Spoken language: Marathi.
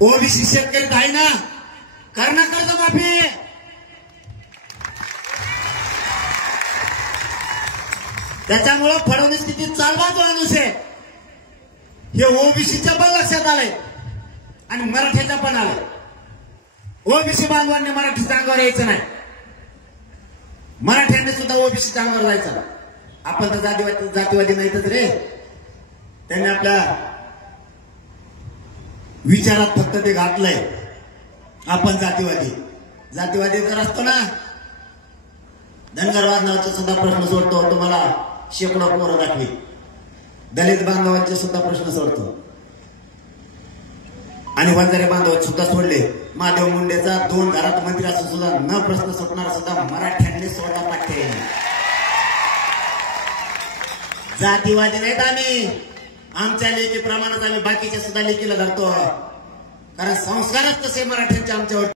ओबीसी शेतकरी आहे ना, करणार कर्जमाफी. त्याच्यामुळं फडणवीस किती चालबाज माणूस आहे हे ओबीसीच्या पण लक्षात आलंय आणि मराठ्याच्या पण आलंय. ओबीसी बांधवांनी मराठीच्या अंगावर यायचं नाही, मराठ्यांनी सुद्धा ओबीसीच्या अंगावर जायचं. आपण तर जातीवादी नाहीतच रे. त्यांनी आपल्या विचारात फक्त ते घातलंय आपण जातीवादी जर असतो ना, धनगर बांधवांचा सुद्धा प्रश्न सोडतो, तुम्हाला शेकडो पोरं दाखवी. दलित बांधवांचे सुद्धा प्रश्न सोडतो आणि वंजारी बांधव सुद्धा सोडले. महादेव मुंडेचा 2 घरात मंत्री असून सुद्धा न प्रश्न सुटणार सुद्धा मराठ्यांनी सोडला पाठ्य. जातीवादी नाहीत आम्ही, आमच्या लेखी प्रमाणात आम्ही बाकीच्या सुद्धा लेखीला धरतो, कारण संस्कारच तसे मराठ्यांचे आमच्यावर.